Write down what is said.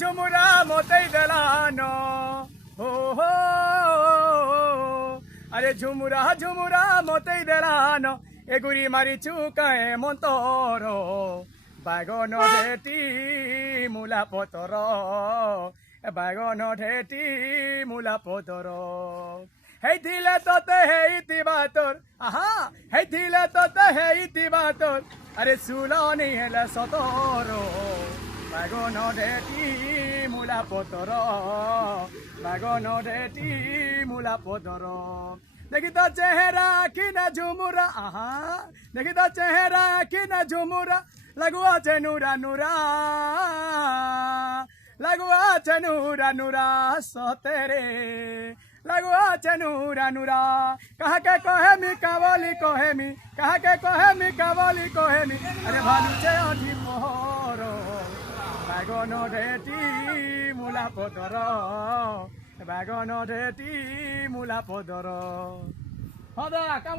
ঝুমুরা মতেই দেলানো হো হো আরে ঝুমুরা ঝুমুরা মতেই দেলানো এগুড়ি মারিছু কায়ে মন্তর বাগন ঢেটি মূলা পতর বাগন ঢেটি মূলা পতর ହେଇଥିଲେ ତତେ ହେଇଥିବା ତୋର ଆହା ହେଇଥିଲେ ତତେ ହେଇଥିବା ତୋର ଆରେ ସୁଲନି ହେଲେ ସତର ବାଗନ ଢେଟି ମୂଲା ପତର ବାଗନ ଢେଟି ମୂଲା ପତର দেখি তো চেহারা কি না ঝুমুরা আহা দেখি তো চেহারা কি না ঝুমুরা লাগুয়া আছে নুরা নুরা লাগুয়া আছে নুরা নুরা সতেরে लगुआ चनूरा नूरा कहा के कहेमी कावली कहेमी कहा के कहेमी कावली कहेमी अरे भालू चे अठी पोहर बागन ढेटी मूला पदर बागन ढेटी मूला पदर हाँ दादा काम